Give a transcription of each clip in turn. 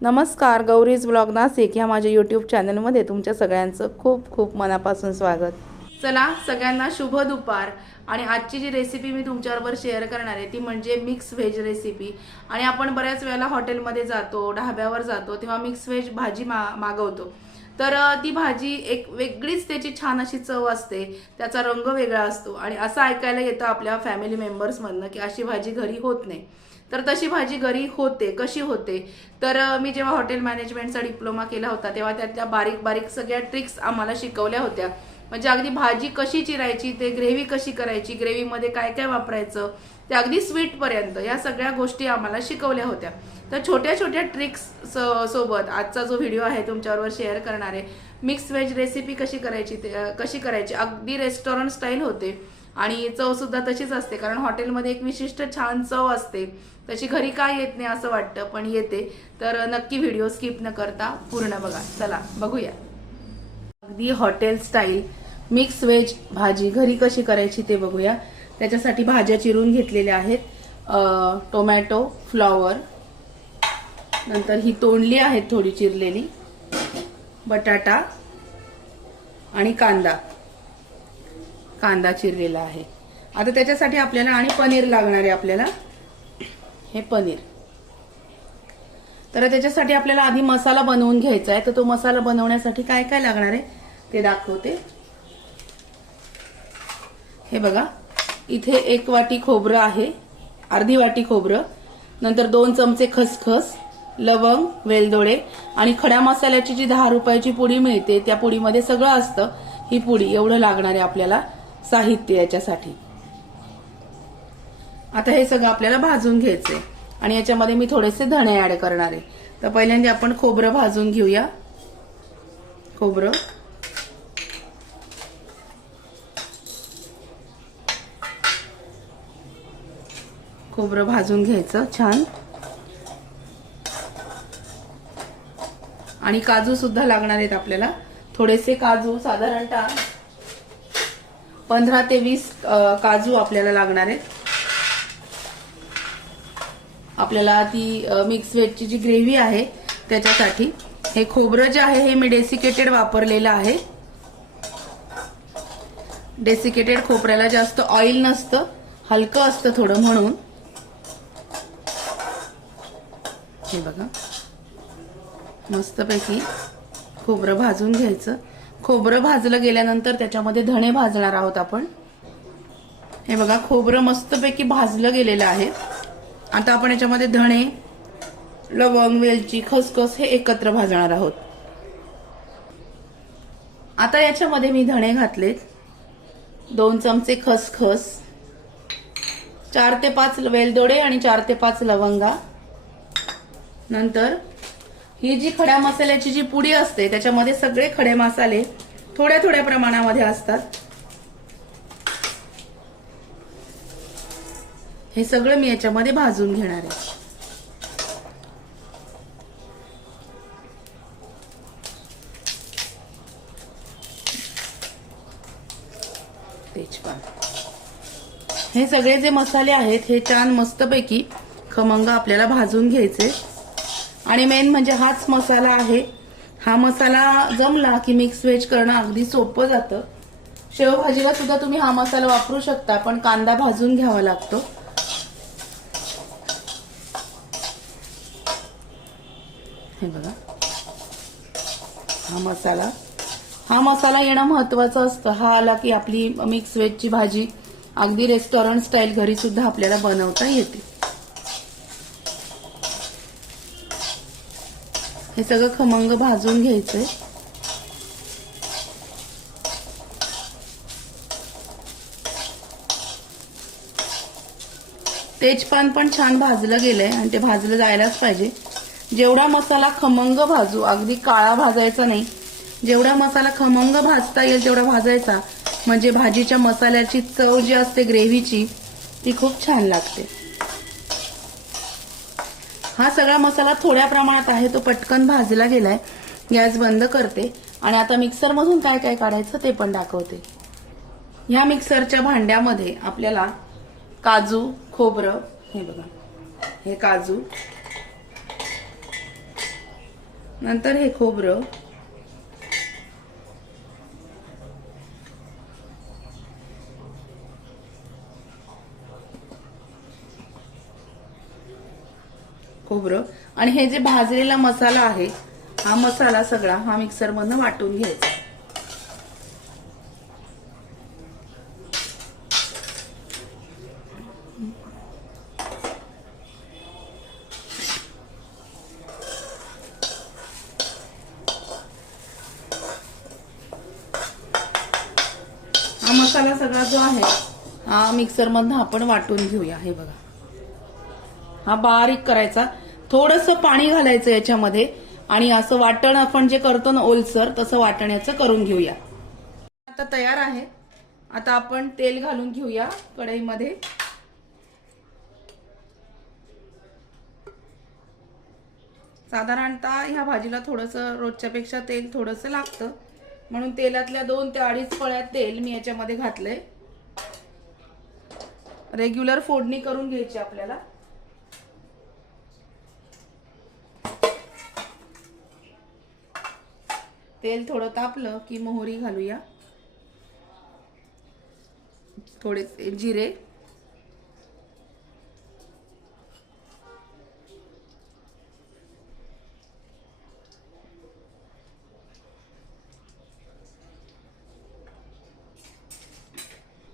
नमस्कार, गौरीज ब्लॉग नाशिक ह्या माझ्या यूट्यूब चॅनलमध्ये तुमच्या सगळ्यांचं खूप खूप मनापासून स्वागत। चला सगळ्यांना शुभ दुपार। आणि आजची जी रेसिपी मी तुमच्याबरोबर शेअर करणार आहे ती म्हणजे मिक्स व्हेज रेसिपी। आणि आपण बऱ्याच वेळेला हॉटेलमध्ये जातो, ढाब्यावर जातो तेव्हा मिक्स व्हेज भाजी मागवतो, तर ती भाजी एक वेगळीच त्याची छान अशी चव असते, त्याचा रंग वेगळा असतो आणि असं ऐकायला येतं आपल्या फॅमिली मेंबर्समधनं की अशी भाजी घरी होत नाही। तर तशी भाजी घरी होते, कशी होते तर मी जेव्हा हॉटेल मॅनेजमेंटचा डिप्लोमा केला होता तेव्हा त्यातल्या बारीक बारीक सगळ्या ट्रिक्स आम्हाला शिकवल्या होत्या। म्हणजे अगदी भाजी कशी चिरायची, ते ग्रेव्ही कशी करायची, ग्रेव्हीमध्ये काय काय वापरायचं, ते अगदी स्वीट पर्यंत या सगळ्या गोष्टी आम्हाला शिकवल्या होत्या। तर छोट्या छोट्या ट्रिक्स सोबत आजचा जो व्हिडिओ आहे तुमच्याबरोबर शेअर करणार आहे। मिक्स व्हेज रेसिपी कशी करायची अगदी रेस्टॉरंट स्टाईल होते आणि चव सुद्धा तशीच असते, कारण हॉटेलमध्ये एक विशिष्ट छान चव असते, तशी घरी काय येत नाही असं वाटतं पण येते। तर नक्की व्हिडिओ स्किप न करता पूर्ण बघा। चला बघूया अगदी हॉटेल स्टाईल मिक्स व्हेज भाजी घरी कशी करायची ते बघूया। त्याच्यासाठी भाज्या चिरून घेतलेल्या आहेत, टोमॅटो, फ्लॉवर, नंतर ही तोंडली आहेत थोडी चिरलेली, बटाटा आणि कांदा चिरलेला आहे। आता त्याच्यासाठी आपल्याला आणि पनीर लागणार आहे आपल्याला, हे पनीर। तर त्याच्यासाठी आपल्याला आधी मसाला बनवून घ्यायचा आहे, तर तो मसाला बनवण्यासाठी काय काय लागणार आहे ते दाखवते। हे बघा, इथे 1 वाटी खोबरं आहे, अर्धी वाटी खोबरं, नंतर 2 चमचे खसखस, लवंग, वेलदोडे आणि खड्या मसाल्याची जी 10 रुपयाची पुडी मिळते त्या पुडीमध्ये सगळं असतं। ही पुडी एवढं लागणार आहे आपल्याला साहित्य याच्यासाठी। आता हे सगळं आपल्याला भाजून घ्यायचंय आणि याच्यामध्ये मी थोडेसे धणे ऍड करणार आहे। तर पहिल्यांदा आपण खोबरं भाजून घेऊया। खोबरं भाजून घ्यायचं छान। आणि काजू सुद्धा लागणार आहेत आपल्याला, थोडेसे काजू, साधारणतः 15 ते 20 काजू आपल्याला लागणार आहेत। आपल्याला ती मिक्स व्हेजची जी ग्रेव्ही आहे त्याच्यासाठी हे खोबरं जे आहे हे मी डेसिकेटेड वापरलेलं आहे। डेसिकेटेड खोबऱ्याला जास्त ऑइल नसतं, हलकं असतं थोडं, म्हणून हे बघा मस्तपैकी खोबरं भाजून घ्यायचं। खोबरं भाजलं गेल्यानंतर त्याच्यामध्ये धणे भाजणार आहोत आपण। हे बघा खोबरं मस्तपैकी भाजलं गेलेलं आहे। आता आपण याच्यामध्ये धणे, लवंग, वेलची, खसखस हे एकत्र भाजणार आहोत। आता याच्यामध्ये मी धणे घातलेत, 2 चमचे खसखस, 4 ते 5 वेलदोडे आणि 4 ते 5 लवंगा। नंतर ही जी खड्या मसाल्याची जी पुडी असते त्याच्यामध्ये सगळे खडे मसाले थोड्या थोड्या प्रमाणामध्ये असतात। हे सगळं मी याच्यामध्ये भाजून घेणार आहे। तेजपान, हे सगळे जे मसाले आहेत हे छान मस्तपैकी खमंग आपल्याला भाजून घ्यायचे। आणि मेन म्हणजे हाच मसाला आहे, हा मसाला जमला की मिक्स व्हेज करणं अगदी सोपं जातं। शेवभाजीला सुद्धा तुम्ही हा मसाला वापरू शकता, पण कांदा भाजून घ्यावा लागतो। हे बघा हा मसाला येणं महत्वाचं असतं। हा आला की आपली मिक्स व्हेजची भाजी अगदी रेस्टॉरंट स्टाईल घरी सुद्धा आपल्याला बनवता येते। हे सगळं खमंग भाजून घ्यायचंय। तेजपान पण छान भाजलं गेलंय आणि ते भाजलं जायलाच पाहिजे। जेवढा मसाला खमंग भाजू, अगदी काळा भाजायचा नाही, जेवढा मसाला खमंग भाजता येईल तेवढा भाजायचा, म्हणजे भाजीच्या मसाल्याची चव जी असते ग्रेव्हीची ती खूप छान लागते। हा सगळा मसाला थोड्या प्रमाणात आहे, तो पटकन भाजला गेलाय। गॅस बंद करते आणि आता मिक्सर मधून काय काय काढायचं ते पण दाखवते। ह्या मिक्सरच्या भांड्यामध्ये आपल्याला काजू, खोबरं, हे बघा हे काजू, नंतर हे खोबरं, आणि हे जे भाजलेला मसाला आहे, हा मसाला सगळा हा मिक्सर मधनं वाटून घ्यायचा. हा मसाला सगळा जो आहे हा मिक्सर मधनं आपण वाटून घेऊया. हे बघा, हा बारीक करायचा. थोडंसं पाणी घालायचं याच्यामध्ये आणि असं वाटण आपण जे करतो ना ओलसर, तसं वाटण्याचं करून घेऊया. आता तयार आहे. आता आपण तेल घालून घेऊया कढईमध्ये. साधारणतः ह्या भाजीला थोडंसं रोजच्या पेक्षा तेल थोडंसं लागतं, म्हणून तेलातल्या 2 ते 2.5 पळ्या तेल मी याच्यामध्ये घातलंय. रेग्युलर फोडणी करून घ्यायची आपल्याला. तेल थोडं तापलं की मोहरी घालूया, थोडे जिरे,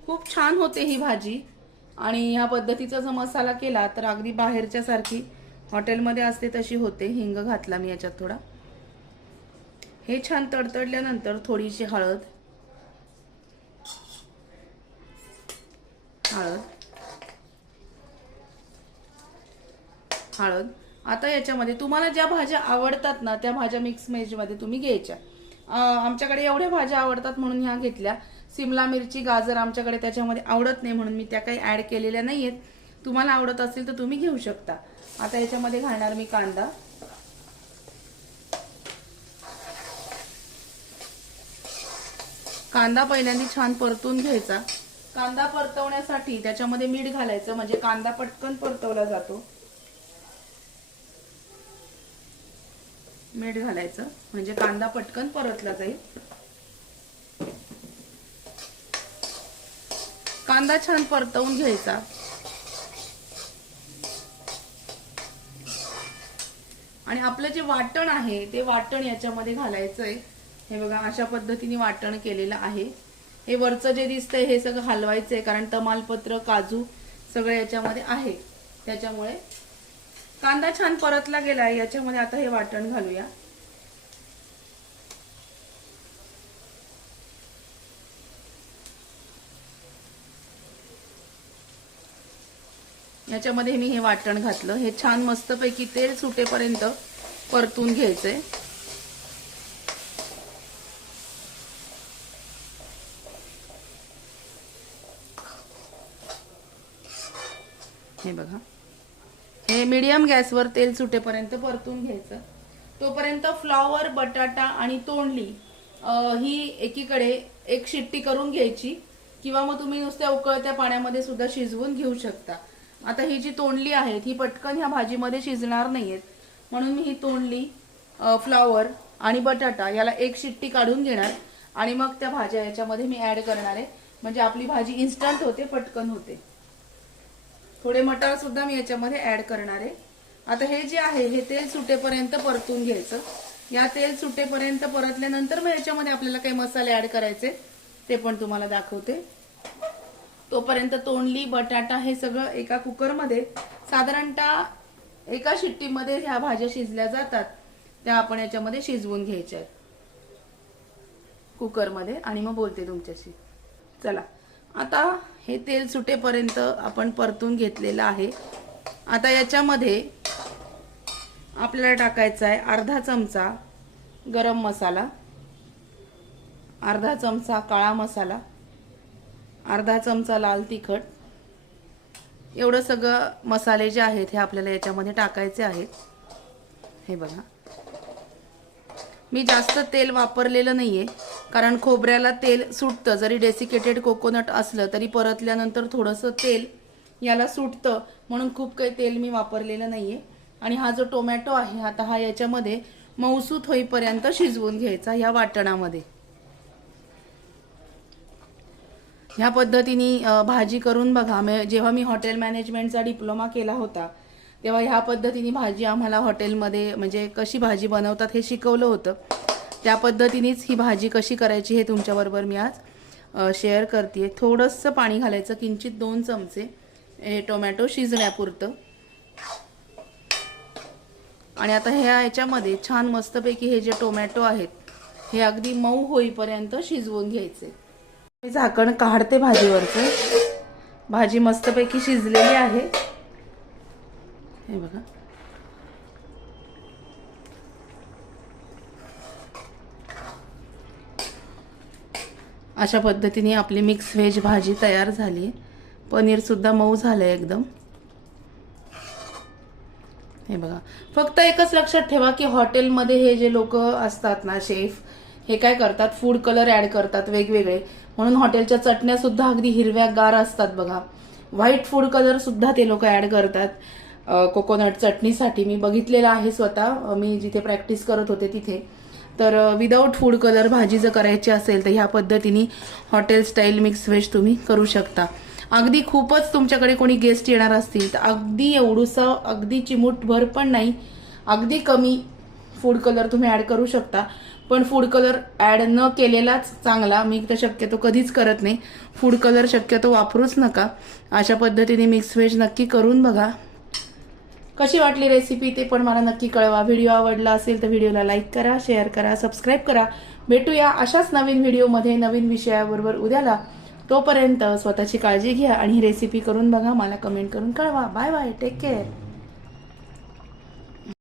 खूप छान होते ही भाजी. आणि ह्या पद्धतीचा जर मसाला केला तर अगदी बाहेरच्या सारखी हॉटेलमध्ये असते तशी होते. हिंग घातला मी याच्यात थोडा. हे छान तडतडल्यानंतर थोडीशी हळद, आता याच्यामध्ये तुम्हाला ज्या भाज्या आवडतात ना त्या भाज्या मिक्स मेज मध्ये तुम्ही घ्यायच्या. आमच्याकडे एवढ्या भाज्या आवडतात म्हणून ह्या घेतल्या. सिमला मिरची, गाजर आमच्याकडे त्याच्यामध्ये आवडत नाही म्हणून मी त्या काही ऍड केलेल्या नाहीयेत. तुम्हाला आवडत असेल तर तुम्ही घेऊ शकता. आता याच्यामध्ये घालणार मी कांदा. कांदा पहिल्यांदा छान परतून घ्यायचा. कांदा परतवण्यासाठी त्याच्यामध्ये मीठ घालायचं, म्हणजे कांदा पटकन परतवला जातो. मीठ घालायचं म्हणजे कांदा पटकन परतला जाईल. कांदा छान परतवून घ्यायचा. आणि आपलं जे वाटण आहे ते वाटण याच्यामध्ये घालायचंय. हे बघा, अशा पद्धतीने वाटण केलेलं आहे. हे वरचं जे दिसतंय हे सगळं हलवायचंय, कारण तमालपत्र, काजू सगळं याच्यामध्ये आहे. त्याच्यामुळे कांदा छान परतला गेलाय. याच्यामध्ये आता हे वाटण घालूया. याच्यामध्ये मी हे वाटण घातलं. हे छान मस्तपैकी तेल सुटेपर्यंत परतून घ्यायचंय. हे बघा, हे मीडियम गॅसवर तेल सुटेपर्यंत परतून घ्यायचं. तोपर्यंत फ्लॉवर, बटाटा आणि तोंडली ही एकीकडे एक शिट्टी करून घ्यायची, किंवा मग तुम्ही नुसत्या उकळत्या पाण्यामध्ये सुद्धा शिजवून घेऊ शकता. आता ही जी तोंडली आहेत ही पटकन ह्या भाजीमध्ये शिजणार नाहीयेत, म्हणून मी ही तोंडली, फ्लॉवर आणि बटाटा याला एक शिट्टी काढून घेणार आणि मग त्या भाज्या याच्यामध्ये मी ऍड करणार आहे. म्हणजे आपली भाजी इन्स्टंट होते, पटकन होते. थोडे मटार सुद्धा मी याच्यामध्ये ऍड करणार आहे. आता हे जे आहे हे तेल सुटेपर्यंत परतून घ्यायचं. या तेल सुटेपर्यंत परतल्यानंतर मग याच्यामध्ये आपल्याला काही मसाले ऍड करायचे ते पण तुम्हाला दाखवते. तोपर्यंत तोंडली, बटाटा हे सगळं एका कुकरमध्ये साधारणतः एका शिट्टीमध्ये ह्या भाज्या शिजल्या जातात, त्या आपण याच्यामध्ये शिजवून घ्यायच्या कुकरमध्ये. आणि मग बोलते तुमच्याशी. चला, आता हे तेल सुटेपर्यंत आपण परतून घेतलेलं आहे. आता याच्यामध्ये आपल्याला टाकायचा आहे अर्धा चमचा गरम मसाला, अर्धा चमचा काळा मसाला, अर्धा चमचा लाल तिखट. एवढं सगळं मसाले जे आहेत हे आपल्याला याच्यामध्ये टाकायचे आहेत. हे बघा, मी जास्त तेल वापरलेलं नाहीये, कारण खोबऱ्याला तेल सुटतं. जरी डेसिकेटेड कोकोनट असलं तरी परतल्यानंतर थोडंसं तेल याला सुटतं, म्हणून खूप काही तेल मी वापरलेलं नाहीये. आणि हा जो टोमॅटो आहे आता हा याच्यामध्ये मऊसूत होईपर्यंत शिजवून घ्यायचा या वाटणामध्ये. ह्या पद्धतीने भाजी करून बघा. जेव्हा मी हॉटेल मॅनेजमेंटचा डिप्लोमा केला होता तेव्हा ह्या पद्धतीने भाजी आम्हाला हॉटेलमध्ये म्हणजे कशी भाजी बनवतात हे शिकवलं होतं. त्या पद्धतीनेच ही भाजी कशी करायची हे तुमच्याबरोबर मी आज शेअर करते. थोडंसं पाणी घालायचं, किंचित 2 चमचे, हे टोमॅटो शिजण्यापुरतं. आणि आता ह्याच्यामध्ये छान मस्तपैकी हे जे टोमॅटो आहेत हे अगदी मऊ होईपर्यंत शिजवून घ्यायचे. मी झाकण काढते भाजीवरचं. भाजी मस्तपैकी शिजलेली आहे, हे बघा. अशा पद्धतीने आपली मिक्स व्हेज भाजी तयार झाली. पनीर सुद्धा मऊ झालंय एकदम, हे बघा. फक्त एकच लक्षात ठेवा की हॉटेलमध्ये हे जे लोक असतात ना, शेफ, हे काय करतात, फूड कलर ऍड करतात वेगवेगळे. म्हणून हॉटेलच्या चटण्या सुद्धा अगदी हिरव्यागार असतात बघा. व्हाईट फूड कलर सुद्धा ते लोक ऍड करतात कोकोनट चटणीसाठी. मी बघितलेलं आहे स्वतः, मी जिथे प्रॅक्टिस करत होते तिथे. तर विदाऊट फूड कलर भाजी जर करायची असेल तर ह्या पद्धतीने हॉटेल स्टाईल मिक्स व्हेज तुम्ही करू शकता. अगदी खूपच तुमच्याकडे कोणी गेस्ट येणार असतील तर अगदी एवढूसा, अगदी चिमूटभर पण नाही, अगदी कमी फूड कलर तुम्ही ऍड करू शकता. पण फूड कलर ऍड न केलेलाच चांगला. मी तर शक्यतो कधीच करत नाही. फूड कलर शक्यतो वापरूच नका. अशा पद्धतीने मिक्स व्हेज नक्की करून बघा. कशी वाटली रेसिपी ते पण मला नक्की कळवा. व्हिडिओ आवडला असेल तर व्हिडिओला लाईक करा, शेअर करा, सबस्क्राईब करा. भेटूया अशाच नवीन व्हिडिओमध्ये नवीन विषयाबरोबर उद्याला. तोपर्यंत स्वतःची काळजी घ्या आणि ही रेसिपी करून बघा. मला कमेंट करून कळवा. Bye bye, take care.